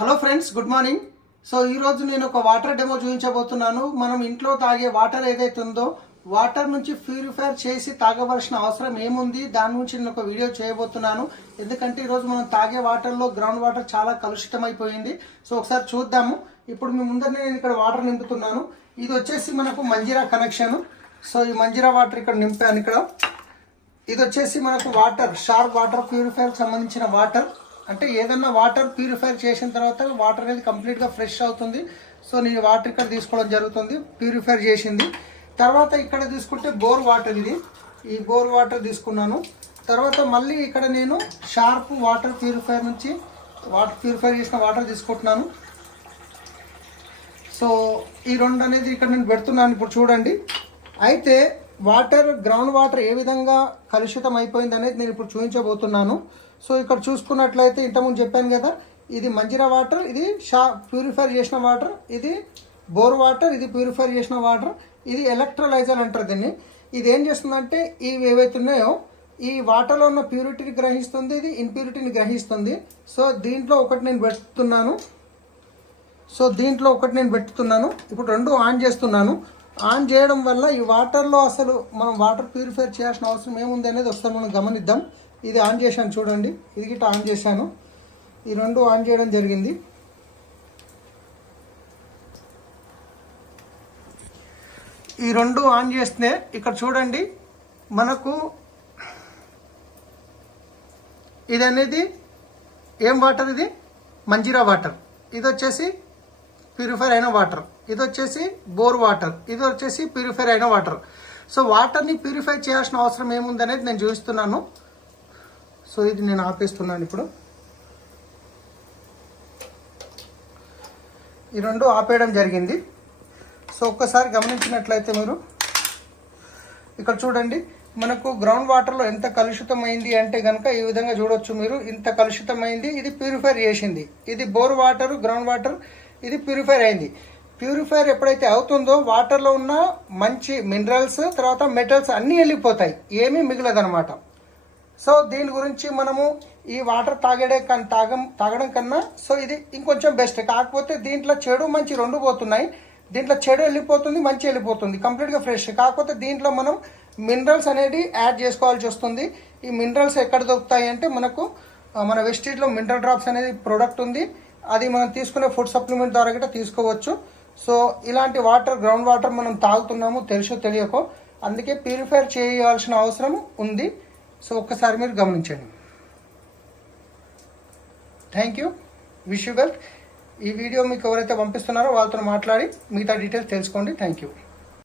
Hello friends, good morning. So ఈరోజు నేను ఒక వాటర్ డెమో చూపించబోతున్నాను. మనం ఇంట్లో తాగే వాటర్ ఏదైతే ఉందో వాటర్ నుంచి ప్యూరిఫైర్ చేసి తాగవలసిన అవసరం ఏముంది, దాని నుంచి నేను ఒక వీడియో చేయబోతున్నాను. ఎందుకంటే ఈరోజు మనం తాగే వాటర్లో గ్రౌండ్ వాటర్ చాలా కలుషితం అయిపోయింది. సో ఒకసారి చూద్దాము. ఇప్పుడు మీ ముందర నేను ఇక్కడ వాటర్ నింపుతున్నాను. ఇది వచ్చేసి మనకు మంజీరా కనెక్షన్. సో ఈ మంజీరా వాటర్ ఇక్కడ నింపాను. ఇక్కడ ఇది వచ్చేసి మనకు వాటర్, షార్ప్ వాటర్ ప్యూరిఫైర్ సంబంధించిన వాటర్. అంటే ఏదన్నా వాటర్ ప్యూరిఫై చేసిన తర్వాత వాటర్ అనేది కంప్లీట్గా ఫ్రెష్ అవుతుంది. సో నేను వాటర్ ఇక్కడ తీసుకోవడం జరుగుతుంది, ప్యూరిఫై చేసింది. తర్వాత ఇక్కడ తీసుకుంటే బోర్ వాటర్, ఈ బోర్ వాటర్ తీసుకున్నాను. తర్వాత మళ్ళీ ఇక్కడ నేను షార్ప్ వాటర్ ప్యూరిఫైర్ నుంచి ప్యూరిఫై చేసిన వాటర్ తీసుకుంటున్నాను. సో ఈ రెండు అనేది ఇక్కడ నేను పెడుతున్నాను. ఇప్పుడు చూడండి. అయితే వాటర్, గ్రౌండ్ వాటర్ ఏ విధంగా కలుషితం అయిపోయింది అనేది నేను ఇప్పుడు చూపించబోతున్నాను. సో ఇక్కడ చూసుకున్నట్లయితే ఇంతకుముందు చెప్పాను కదా, ఇది మంజీరా వాటర్, ఇది ప్యూరిఫై చేసిన వాటర్, ఇది బోర్ వాటర్, ఇది ప్యూరిఫై చేసిన వాటర్, ఇది ఎలక్ట్రోలైజర్ అంటారు దీన్ని. ఇది ఏం చేస్తుందంటే ఇవి ఏవైతే ఉన్నాయో ఈ వాటర్లో ఉన్న ప్యూరిటీని గ్రహిస్తుంది, ఇది ఇంప్యూరిటీని గ్రహిస్తుంది. సో దీంట్లో ఒకటి నేను పెడుతున్నాను. ఇప్పుడు రెండు ఆన్ చేస్తున్నాను. ఆన్ చేయడం వల్ల ఈ వాటర్లో అసలు మనం వాటర్ ప్యూరిఫై చేయాల్సిన అవసరం ఏముంది అనేది ఒకసారి మనం గమనిద్దాం. ఇది ఆన్ చేశాను చూడండి, ఇది గిట్ట ఆన్ చేశాను. ఈ రెండు ఆన్ చేయడం జరిగింది. ఈ రెండు ఆన్ చేస్తే ఇక్కడ చూడండి, మనకు ఇది అనేది ఏం వాటర్, ఇది మంజీరా వాటర్, ఇది వచ్చేసి ప్యూరిఫై అయిన వాటర్, ఇది వచ్చేసి బోర్ వాటర్, ఇది వచ్చేసి ప్యూరిఫై అయిన వాటర్. సో వాటర్ని ప్యూరిఫై చేయాల్సిన అవసరం ఏముంది అనేది నేను చూపిస్తున్నాను. సో ఇది నేను ఆపేస్తున్నాను. ఇప్పుడు ఈ రెండు ఆపేయడం జరిగింది. సో ఒక్కసారి గమనించినట్లయితే మీరు ఇక్కడ చూడండి, మనకు గ్రౌండ్ వాటర్లో ఎంత కలుషితమైంది అంటే కనుక ఈ విధంగా చూడవచ్చు మీరు. ఇంత కలుషితమైంది, ఇది ప్యూరిఫై చేసింది. ఇది బోర్ వాటర్, గ్రౌండ్ వాటర్, ఇది ప్యూరిఫై అయింది. ప్యూరిఫైర్ ఎప్పుడైతే అవుతుందో వాటర్లో ఉన్న మంచి మినరల్స్, తర్వాత మెటల్స్ అన్నీ వెళ్ళిపోతాయి, ఏమీ మిగలదనమాట. సో దీని గురించి మనము ఈ వాటర్ తాగడం కన్నా సో ఇది ఇంకొంచెం బెస్ట్. కాకపోతే దీంట్లో చెడు మంచి రెండు పోతున్నాయి. దీంట్లో చెడు వెళ్ళిపోతుంది, మంచి వెళ్ళిపోతుంది, కంప్లీట్గా ఫ్రెష్. కాకపోతే దీంట్లో మనం మినరల్స్ అనేది యాడ్ చేసుకోవాల్సి వస్తుంది. ఈ మినరల్స్ ఎక్కడ దొరుకుతాయి అంటే మనకు మన వెస్టీజ్లో మినరల్ డ్రాప్స్ అనేది ప్రోడక్ట్ ఉంది. అది మనం తీసుకునే ఫుడ్ సప్లిమెంట్ ద్వారా కూడా తీసుకోవచ్చు. సో ఇలాంటి వాటర్, గ్రౌండ్ వాటర్ మనం తాగుతున్నాము తెలుసో తెలియకో, అందుకే ప్యూరిఫై చేయాల్సిన అవసరం ఉంది. సో ఒక్కసారి మీరు గమనించండి. Thank you, wish you well. ఈ వీడియో మీకు ఎవరైతే పంపిస్తున్నారో వాళ్ళతో మాట్లాడి మిగతా డీటెయిల్స్ తెలుసుకోండి. Thank you.